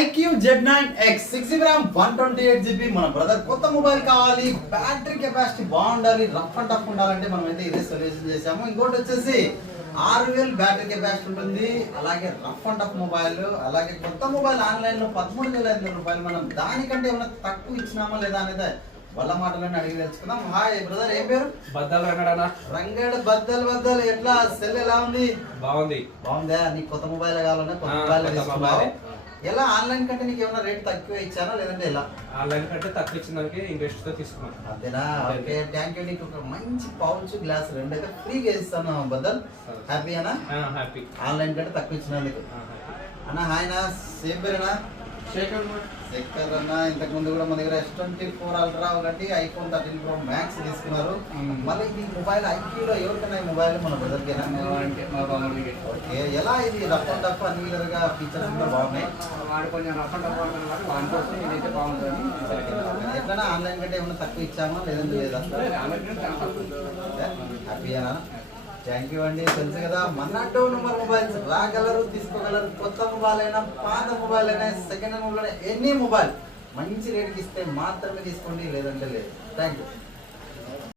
IQOO Z nine X six RAM one twenty eight GB. మన brother కొత్త mobile కావాలి. Battery capacity బాగుండాలి. Rough and tough ఉండాలంటే మనం అయితే ఇదే సొల్యూషన్ చేసాము ఇంకోటి వచ్చేసి ఆరు వేలు బ్యాటరీ కెపాసిటీ ఉంటుంది. అలాగే రఫ్ అండ్ టఫ్ మొబైల్. అలాగే కొత్త మొబైల్ ఆన్లైన్లో పదమూడు వేల ఐదు వందల రూపాయలు మనం దానికంటే ఏమైనా తక్కువ ఇచ్చినామా లేదా అనేది వాళ్ళ మాటలని అడిగి తెలుసుకుందాం. హాయ్ బ్రదర్ ఏం పేరు? బద్దలు రంగడనా రంగడు బద్దలు బద్దలు. ఎట్లా? సెల్ ఎలా ఉంది? బాగుంది. బాగుందా? నీకు కొత్త మొబైల్ కావాలన్నా కొత్త మొబైలే. ఎలా ఆన్లైన్ కంటే నీకు ఏమైనా రేట్ తక్కువ ఇచ్చానా లేదంటే ఎలా? ఆన్లైన్ కంటే తక్కువ ఇచ్చిన దానికి ఇంట్రెస్ట్తో తీసుకున్నాను. అంతేనా? ఓకే థ్యాంక్ యూ నీకు ఒక మంచి పౌచ్ గ్లాస్ రెండు అయితే ఫ్రీగా ఇస్తాను బద్దల్. హ్యాపీ అనా? హ్యాపీ ఆన్లైన్ కంటే తక్కువ ఇచ్చినందుకు. అన్న హాయ్ నా సేమ్ పేరేనా శేఖర్ అన్న ఇంతకు ముందు కూడా మన దగ్గర ఎస్ ట్వంటీ ఫోర్ అల్ట్రా ఒకటి ఐఫోన్ థర్టీన్ ప్రో మ్యాక్స్ తీసుకున్నారు. మళ్ళీ ఇది మొబైల్ ఐక్యూలో ఎవరికైనా ఈ మొబైల్ మన బ్రదర్కేనా ఓకే ఎలా ఇది? రఫ్ అండ్ టఫ్ అన్ని ఫీచర్స్ కూడా బాగున్నాయి. వాడు కొంచెం రఫ్ అండ్ టఫ్ వాడతాడు కాబట్టి వాడి కోసం ఇదైతే బాగుంటుంది ఎట్లా ఆన్లైన్ కంటే ఏమైనా తక్కువ ఇచ్చామా? లేదంటే లేదా హ్యాపీయేనా? థ్యాంక్ యూ అండి. తెలుసు కదా మన టూ నెంబర్ మొబైల్స్ రాగలరు తీసుకోగలరు కొత్త మొబైల్ అయినా పాత మొబైల్ అయినా సెకండ్ హ్యాండ్ మొబైల్ అయినా ఎనీ మొబైల్ మంచి రేట్కి ఇస్తే మాత్రమే తీసుకోండి లేదంటే లేదు. Thank you